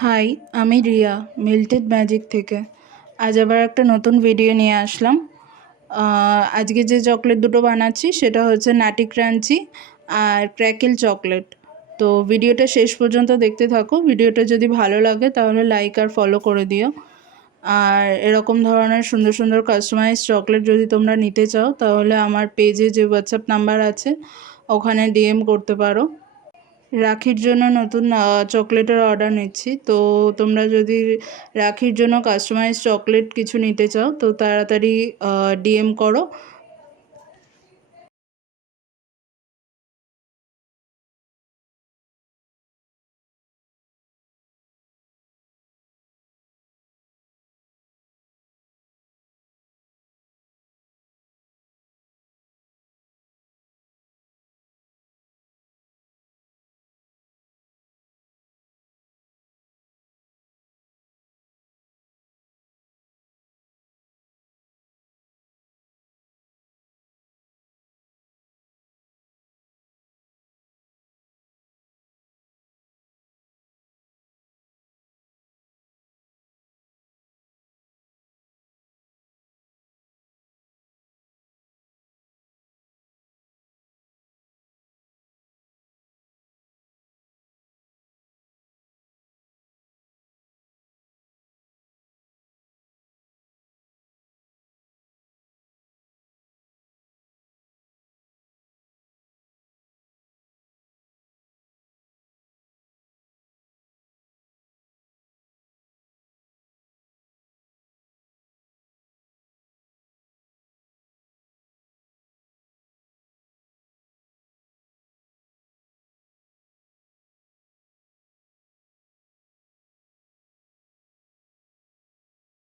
High, আমি Riya মিল্টেড magic থেকে। আজ আবার একটা নতুন ভিডিও নিয়ে আসলাম। আজকে যে চকলেট দুটো বানাচ্ছি সেটা হচ্ছে নাটি ক্রাঞ্চি আর ক্র্যাকেল চকলেট। তো ভিডিওটা শেষ পর্যন্ত দেখতে থাকো। ভিডিওটা যদি ভালো লাগে তাহলে লাইক আর ফলো করে দিও। আর এরকম ধরনের সুন্দর সুন্দর কাস্টমাইজ চকলেট যদি তোমরা নিতে চাও তাহলে আমার পেজে যে হোয়াটসঅ্যাপ নাম্বার আছে ওখানে ডিএম করতে পারো। রাখির জন্য নতুন চকলেটের অর্ডার নিচ্ছি। তো তোমরা যদি রাখির জন্য কাস্টমাইজ চকলেট কিছু নিতে চাও তো তাড়াতাড়ি ডিএম করো।